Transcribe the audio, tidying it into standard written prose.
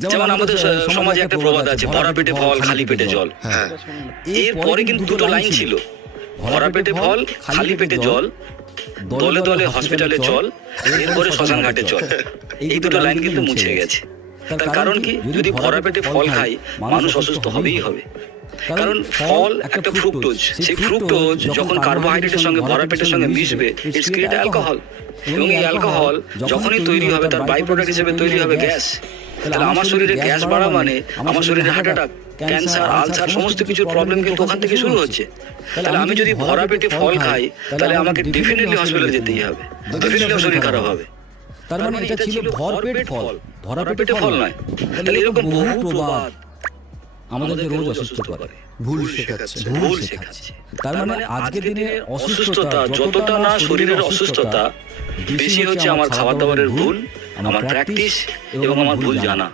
যেমন আমাদের সমাজে একটা প্রবাদ আছে, ভরা পেটে ফল খালি পেটে জল। হ্যাঁ, এর পরে কিন্তু দুটো লাইন ছিল, ভরা পেটে ফল খালি পেটে জল, দলে দলে হসপিটালে চল, এরপরে শ্মশান ঘাটে চল। এই দুটো লাইন কিন্তু মুছে গেছে। তার কারণ কি, যদি ভরা পেটে ফল খাই মানুষ অসুস্থ হবেই হবে। কারণ ফল একটা ফ্রুক্টোজ, সেই ফ্রুক্টোজ যখন কার্বোহাইড্রেটের সঙ্গে ভরা পেটের সঙ্গে মিশবে, ইটস ক্রিয়েট অ্যালকোহল, এবং এই অ্যালকোহল যখনই তৈরি হবে তার বাই প্রোডাক্ট হিসেবে তৈরি হবে গ্যাস। তাহলে আমার শরীরে গ্যাস বাড়া মানে আমার শরীরে হার্ট অ্যাটাক, ক্যান্সার, আলসার সমস্ত কিছুর প্রবলেম কিন্তু ওখান থেকে শুরু হচ্ছে। তাহলে আমি যদি ভরা পেটে ফল খাই তাহলে আমাকে ডেফিনেটলি হসপিটালে যেতেই হবে, ডেফিনেটলি শরীর খারাপ হবে। তার মানে এটা ছিল ভরপেট ফল, ভরা পেটে ফল নয়। তাহলে এরকম বহু প্রবাদ আমাদেরকে রোজ অসুস্থ করে, ভুল শেখাচ্ছে। ভুল শেখাচ্ছে। তার মানে আজকের দিনে অসুস্থতা যতটা না শরীরের অসুস্থতা, বেশি হচ্ছে আমার খাবার দাবারের ভুল, আমার প্র্যাকটিস এবং আমার ভুল জানা।